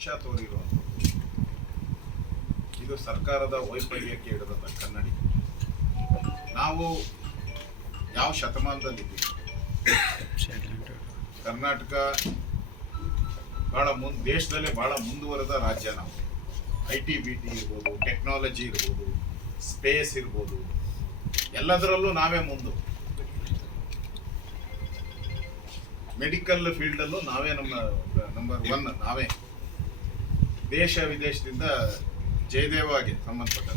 ನಿರ್ಲಕ್ಷ್ಯ ತೋರಿರುವಂಥದ್ದು ಇದು. ಸರ್ಕಾರದ ವೈಫಲ್ಯಕ್ಕೆ ಹಿಡಿದಂಥ ಕನ್ನಡಿ. ನಾವು ಯಾವ ಶತಮಾನದಲ್ಲಿದ್ದೀವಿ? ಕರ್ನಾಟಕ ಬಹಳ ಮುನ್ ದೇಶದಲ್ಲೇ ಬಹಳ ಮುಂದುವರೆದ ರಾಜ್ಯ ನಾವು. ಐ ಟಿ ಬಿ ಟಿ ಇರ್ಬೋದು ಟೆಕ್ನಾಲಜಿ ಇರ್ಬೋದು ಸ್ಪೇಸ್ ಇರ್ಬೋದು. ಎಲ್ಲದರಲ್ಲೂ ನಾವೇ ಮುಂದು. ಮೆಡಿಕಲ್ ಫೀಲ್ಡಲ್ಲೂ ನಾವೇ ನಮ್ಮ ನಂಬರ್ ಒನ್ ನಾವೇ. ದೇಶ ವಿದೇಶದಿಂದ ಜಯದೇವಾಗೆ ಸಂಬಂಧಪಟ್ಟ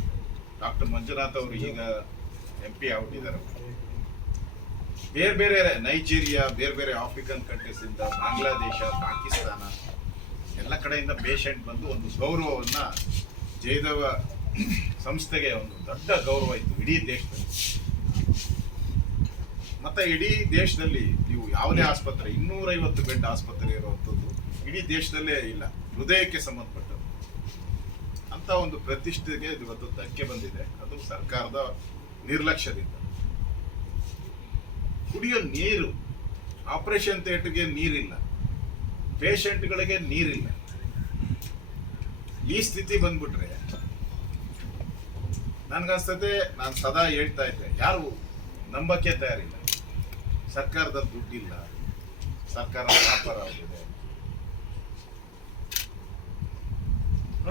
ಡಾಕ್ಟರ್ ಮಂಜುನಾಥ್ ಅವರು ಈಗ ಎಂ ಪಿ ಆಗಿದ್ದಾರೆ ಬೇರೆ ಬೇರೆ ನೈಜೀರಿಯಾ, ಬೇರೆ ಬೇರೆ ಆಫ್ರಿಕನ್ ಕಂಟ್ರೀಸಿಂದ ಬಾಂಗ್ಲಾದೇಶ, ಪಾಕಿಸ್ತಾನ ಎಲ್ಲ ಕಡೆಯಿಂದ ಪೇಷಂಟ್ ಬಂದು ಒಂದು ಗೌರವವನ್ನ ಜಯದೇವ ಸಂಸ್ಥೆಗೆ ಒಂದು ದೊಡ್ಡ ಗೌರವ ಇತ್ತು ಇಡೀ ದೇಶದಲ್ಲಿ. ಮತ್ತೆ ಇಡೀ ದೇಶದಲ್ಲಿ ನೀವು ಯಾವುದೇ ಆಸ್ಪತ್ರೆ, ಇನ್ನೂರೈವತ್ತು ಬೆಡ್ ಆಸ್ಪತ್ರೆ ಇರುವಂಥದ್ದು ಇಡೀ ದೇಶದಲ್ಲೇ ಇಲ್ಲ. ಹೃದಯಕ್ಕೆ ಸಂಬಂಧಪಟ್ಟದ್ದು. ಅಂತ ಒಂದು ಪ್ರತಿಷ್ಠೆಗೆ ಇವತ್ತು ಧಕ್ಕೆ ಬಂದಿದೆ. ಅದು ಸರ್ಕಾರದ ನಿರ್ಲಕ್ಷ್ಯದಿಂದ. ಕುಡಿಯೋ ನೀರು, ಆಪರೇಷನ್ ಥಿಯೇಟರ್ಗೆ ನೀರಿಲ್ಲ. ಪೇಷಂಟ್ಗಳಿಗೆ ನೀರಿಲ್ಲ. ಈ ಸ್ಥಿತಿ ಬಂದ್ಬಿಟ್ರೆ ನನ್ಗನ್ಸ್ತದೆ ನಾನು ಸದಾ ಹೇಳ್ತಾ ಇದ್ದೆ, ಯಾರು ನಂಬಕ್ಕೆ ತಯಾರಿಲ್ಲ. ಸರ್ಕಾರದ ದುಡ್ಡಿಲ್ಲ. ಸರ್ಕಾರ ವ್ಯಾಪಾರ ಆಗಿದೆ.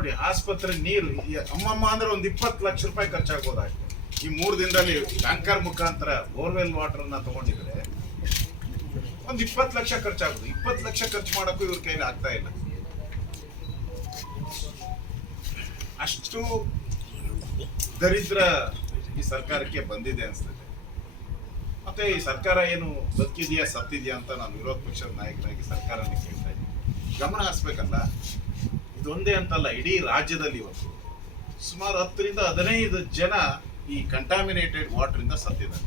ನೋಡಿ, ಆಸ್ಪತ್ರೆ ನೀರು ಅಮ್ಮಮ್ಮ ಅಂದ್ರೆ ಒಂದು ಇಪ್ಪತ್ತು ಲಕ್ಷ ರೂಪಾಯಿ ಖರ್ಚಾಗ್ಬೋದಾಗ್ತದೆ ಈ ಮೂರು ದಿನದಲ್ಲಿ ಟ್ಯಾಂಕರ್ ಮುಖಾಂತರ ಬೋರ್ವೆಲ್ ವಾಟರ್ನ ತಗೊಂಡಿದ್ರೆ ಒಂದು ಇಪ್ಪತ್ತು ಲಕ್ಷ ಖರ್ಚಾಗೋದು ಇಪ್ಪತ್ತು ಲಕ್ಷ ಖರ್ಚು ಮಾಡೋಕ್ಕೂ ಇವ್ರ ಕೈಲಿ ಆಗ್ತಾ ಇಲ್ಲ. ಅಷ್ಟು ದರಿದ್ರ ಈ ಸರ್ಕಾರಕ್ಕೆ ಬಂದಿದೆ ಅನ್ಸ್ತದೆ ಮತ್ತೆ ಈ ಸರ್ಕಾರ ಏನು ಬದುಕಿದೆಯಾ, ಸತ್ತಿದೆಯಾ ಅಂತ ನಾನು ವಿರೋಧ ಪಕ್ಷದ ನಾಯಕರಾಗಿ ಸರ್ಕಾರನೇ ಕೇಳ್ತಾ ಇದ್ದೀನಿ. ಗಮನ ಹರಿಸ್ಬೇಕಲ್ಲ ಇದೊಂದೇ ಅಂತಲ್ಲ ಇಡೀ ರಾಜ್ಯದಲ್ಲಿ ಇವತ್ತು ಸುಮಾರು ಹತ್ತರಿಂದ ಹದಿನೈದು ಜನ ಈ ಕಂಟಾಮಿನೇಟೆಡ್ ವಾಟರ್ ಇಂದ ಸತ್ತಿದ್ದಾರೆ.